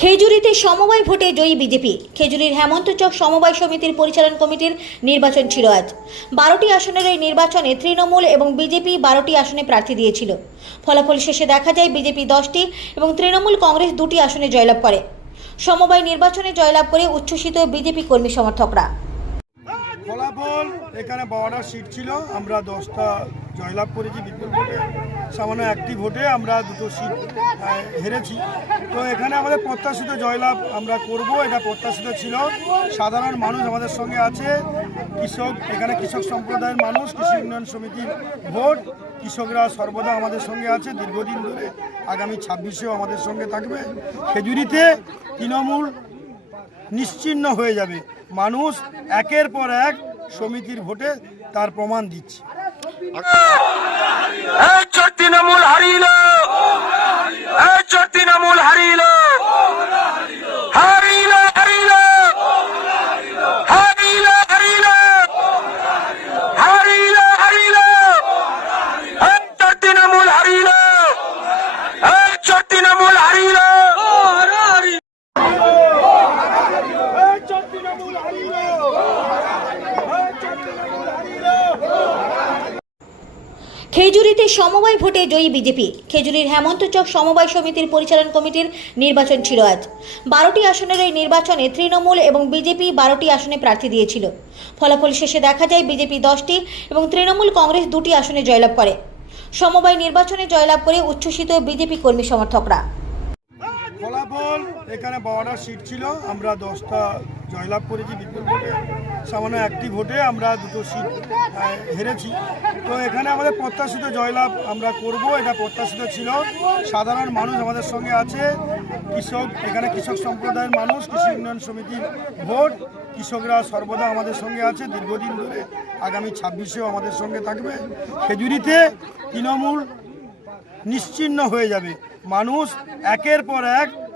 খেজুরিতে সমবায় ভোটে জয়ী বিজেপি। খেজুরির হেমন্ত চক সমবায় সমিতির পরিচালন কমিটির নির্বাচন ছিল আজ। বারোটি আসনের এই নির্বাচনে তৃণমূল এবং বিজেপি বারোটি আসনে প্রার্থী দিয়েছিল। ফলাফল শেষে দেখা যায় বিজেপি দশটি এবং তৃণমূল কংগ্রেস দুটি আসনে জয়লাভ করে। সমবায় নির্বাচনে জয়লাভ করে উচ্ছ্বসিত বিজেপি কর্মী সমর্থকরা। ফলাফল এখানে বারোটা সিট ছিল, আমরা দশটা জয়লাভ করেছি বিদ্যুৎ ভোটে। সামান্য একটি ভোটে আমরা দুটো সিট হেরেছি। তো এখানে আমাদের প্রত্যাশিত জয়লাভ আমরা করব, এটা প্রত্যাশিত ছিল। সাধারণ মানুষ আমাদের সঙ্গে আছে, কৃষক, এখানে কৃষক সম্প্রদায়ের মানুষ, কৃষি উন্নয়ন সমিতির ভোট। কৃষকরা সর্বদা আমাদের সঙ্গে আছে, দীর্ঘদিন ধরে আগামী ছাব্বিশেও আমাদের সঙ্গে থাকবে। খেজুরিতে তৃণমূল নিশ্চিহ্ন হয়ে যাবে। মানুষ একের পর এক সমিতির ভোটে তার প্রমাণ দিচ্ছে। তৃণমূল হারিল এই চোর তৃণমূল হারিল হারিল হারিল হারিল হারিল হারিল হারিল এই চোর তৃণমূল হারিল এই চোর তৃণমূল হারিল খেজুরিতে সমবায় ভোটে জয়ী বিজেপি। খেজুরির হেমন্ত চক সমবায় সমিতির পরিচালন কমিটির নির্বাচন ছিল আজ। বারোটি আসনের এই নির্বাচনে তৃণমূল এবং বিজেপি বারোটি আসনে প্রার্থী দিয়েছিল। ফলাফল শেষে দেখা যায় বিজেপি দশটি এবং তৃণমূল কংগ্রেস দুটি আসনে জয়লাভ করে। সমবায় নির্বাচনে জয়লাভ করে উচ্ছ্বসিত বিজেপি কর্মী সমর্থকরা। ফলাফল এখানে বারোটা সিট ছিল। আমরা দশটা জয়লাভ করেছি বিদ্যুৎ ভোটে। সামান্য একটি ভোটে আমরা দুটো সিট হেরেছি। তো এখানে আমাদের প্রত্যাশিত জয়লাভ আমরা করব, এটা প্রত্যাশিত ছিল। সাধারণ মানুষ আমাদের সঙ্গে আছে। কৃষক, এখানে কৃষক সম্প্রদায়ের মানুষ, কৃষি উন্নয়ন সমিতির ভোট। কৃষকরা সর্বদা আমাদের সঙ্গে আছে। দীর্ঘদিন ধরে আগামী ছাব্বিশেও আমাদের সঙ্গে থাকবে। খেজুরিতে তৃণমূল নিশ্চিহ্ন হয়ে যাবে। মানুষ একের পর এক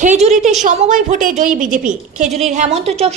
খেজুরিতে সমবায় ভোটে জয়ী বিজেপি। খেজুরির হেমন্ত চক